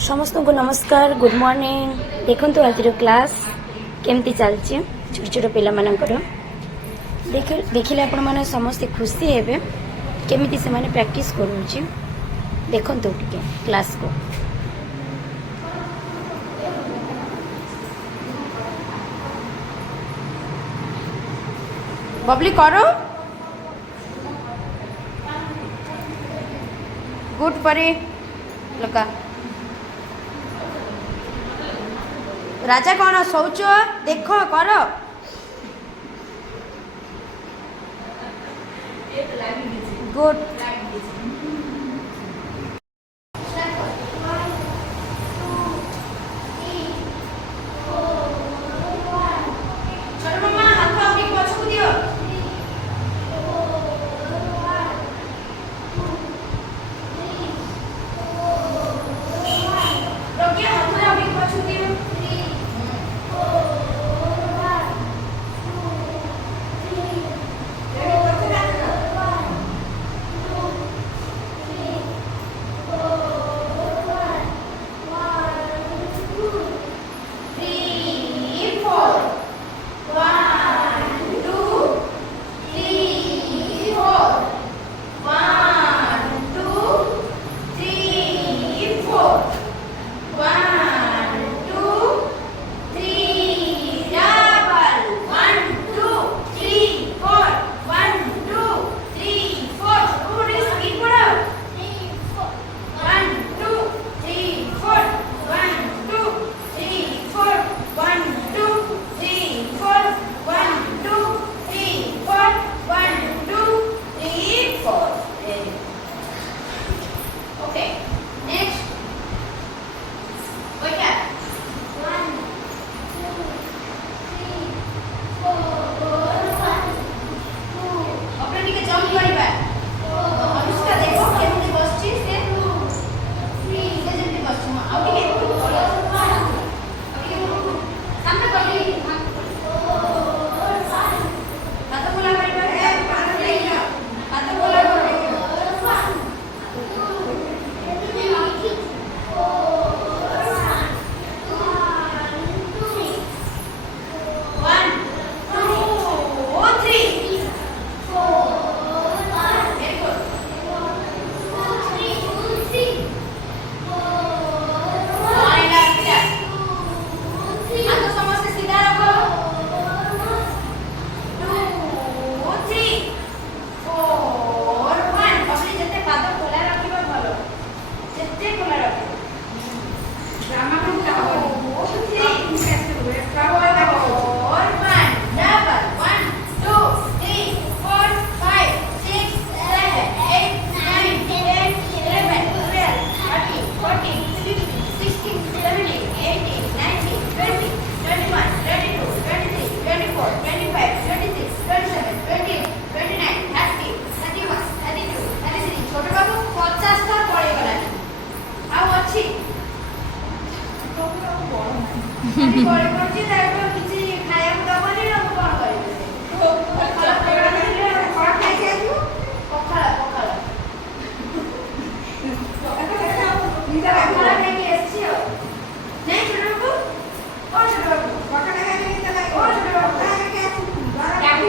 समस्त को नमस्कार गुड मॉर्निंग। देखो आज क्लास केमती चलची छोट छोट पिला मानकर देखिले आपण माने समस्त खुशी हेबे केमिति से माने प्रैक्टिस करूची। देखो टिके क्लास को बबली करो गुड परे लगा राजा कौन शौच देख कर गुड